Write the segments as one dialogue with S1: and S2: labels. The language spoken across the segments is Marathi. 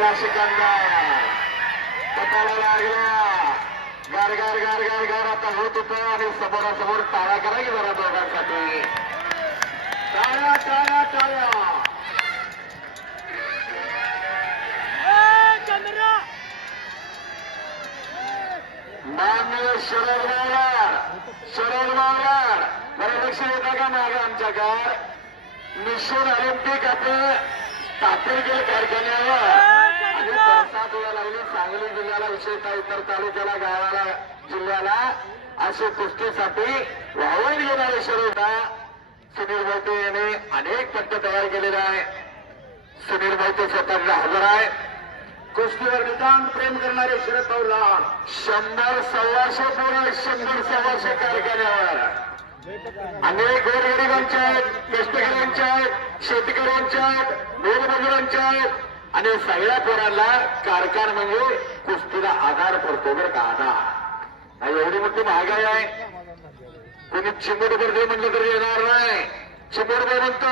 S1: लागला सिकंदर पटाला लागला गार गार गार गार गार आता होत होतं आणि समोरासमोर टाळा करा की जरा दोघांसाठी टाळा टाळा टाळा मान्य शरद मावळार शरद मावळार बरं लक्ष देता का मागे आमच्या आमच्याकडे मिशन ऑलिम्पिक आपलं तातडीतील कारखान्यावर आणि जिल्ह्याला इतर तालुक्याला गावाला जिल्ह्याला असे कुस्तीसाठी वाहून घेणारे शरदा सुनील मोठे याने अनेक पट्ट तयार केलेले आहे. सुनील मोठे स्वतःला हजर आहे. कुस्तीवर निदान प्रेम करणारे शरद पवला शंभर सव्वाशे पूर्ण शंभर सव्वाशे कारखान्यावर. अनेक गोरगरिबांच्या आहेत कष्टकऱ्यांच्या आहेत शेतकऱ्यांच्या आहेत मोलमजुरांच्या आहेत. आणि सगळ्या पोरांना कारखान म्हणजे करतो बरं का आता. एवढी मोठी महागाई आहे. कोणी चिमूटभर दे म्हणलं तरी येणार नाही. चिमूटभर म्हणत.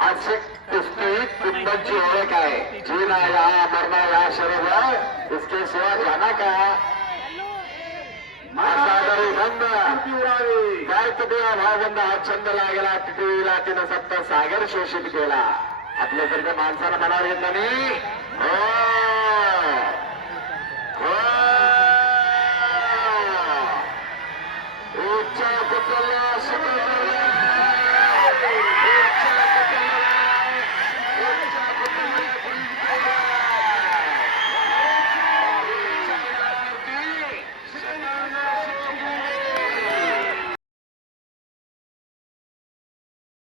S1: असे कुस्ती कुंभांची ओळख आहे. जीना या मरणा या शरीर इसके सेवा जाना का? काय तुझ्या भावबंद हा छंद लागला. टिटवीला तिनं सत्ता सागर शोषित केला. आपल्यासारख्या माणसाला मनावर येत नाही. हो.